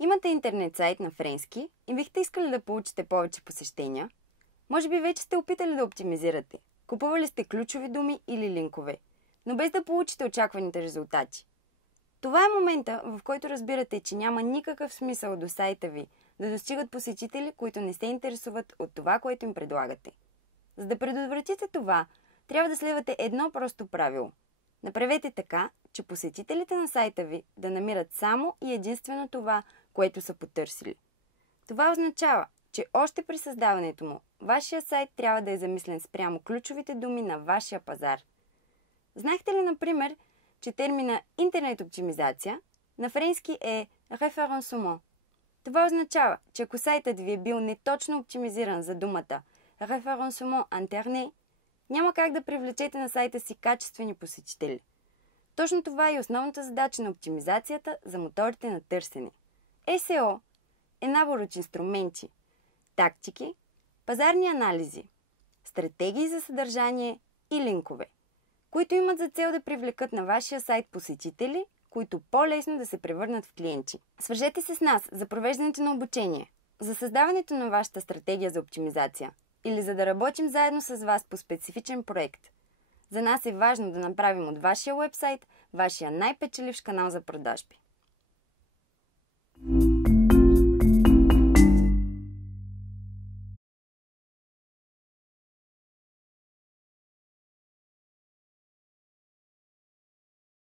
Имате интернет сайт на френски и бихте искали да получите повече посещения. Може би вече сте опитали да оптимизирате. Купували сте ключови думи или линкове, но без да получите очакваните резултати. Това е момента, в който разбирате, че няма никакъв смисъл до сайта ви да достигат посетители, които не се интересуват от това, което им предлагате. За да предотвратите това, трябва да следвате едно просто правило. Направете така, че посетителите на сайта ви да намират само и единствено това, което са потърсили. Това означава, че още при създаването му, вашия сайт трябва да е замислен спрямо ключовите думи на вашия пазар. Знаехте ли, например, че термина интернет оптимизация на френски е référencement? Това означава, че ако сайтът ви е бил неточно оптимизиран за думата référencement internet, няма как да привлечете на сайта си качествени посетители. Точно това е основната задача на оптимизацията за моторите на търсене. SEO е набор от инструменти, тактики, пазарни анализи, стратегии за съдържание и линкове, които имат за цел да привлекат на вашия сайт посетители, които по-лесно да се превърнат в клиенти. Свържете се с нас за провеждането на обучение, за създаването на вашата стратегия за оптимизация или за да работим заедно с вас по специфичен проект. За нас е важно да направим от вашия уебсайт вашия най-печеливш канал за продажби.